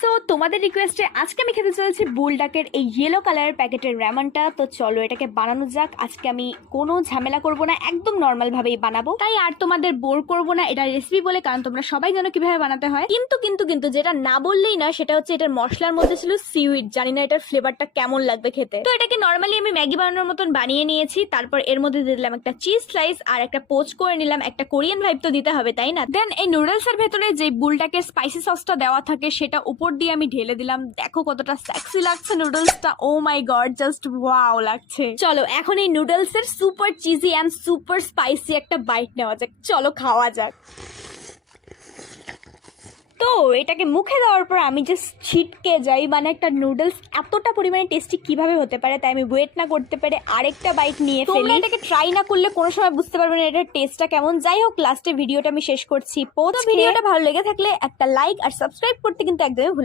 So তোমাদের রিকোয়েস্টে আজকে আমি খেতে চলেছি বুলডাকের এই ইয়েলো কালারের প্যাকেটের র্যামনটা। তো চলো এটাকে বানানো যাক। আজকে আমি কোনো ঝামেলা করব না, একদম নর্মাল ভাবেই বানাবো, তাই আর তোমাদের বোর করব না এটা রেসিপি বলে, কারণ তোমরা সবাই জানো কিভাবে বানাতে হয়। কিন্তু যেটা না বললেই না সেটা হচ্ছে এটার মশলার মধ্যে ছিল সিউইড। জানি না এটার ফ্লেভারটা কেমন লাগবে খেতে। তো এটাকে নর্মালি আমি ম্যাগি বানানোর মতন বানিয়ে নিয়েছি। তারপর এর মধ্যে দিয়ে দিলাম একটা চিজ স্লাইস আর একটা পোচ করে নিলাম। একটা কোরিয়ান ভাইব তো দিতে হবে, তাই না? দেন এই নুডলস এর ভেতরে যে বুলডাকের স্পাইসি সসটা দেওয়া থাকে সেটা উপর দিয়ে আমি ঢেলে দিলাম। দেখো কতটা সেক্সি লাগছে নুডলসটা। Oh my god, just wow লাগছে। চলো এখন এই নুডলস এর super cheesy and super spicy একটা বাইট নেওয়া যাক। চলো খাওয়া যাক। তো এটাকে মুখে দেওয়ার পর আমি জাস্ট ছিটকে যাই, মানে একটা নুডলস এতটা পরিমাণে টেস্টি কিভাবে হতে পারে, তাই আমি ওয়েট না করতে পারে আরেকটা বাইট নিয়ে ফেলি। তোমরা এটাকে ট্রাই না করলে কোনো সময় বুঝতে পারবে না এটার টেস্টটা কেমন। যাই হোক, লাস্টে ভিডিওটা আমি শেষ করছি। ভিডিওটা ভালো লেগে থাকলে একটা লাইক আর সাবস্ক্রাইব করতে কিন্তু একদমই ভুলো না।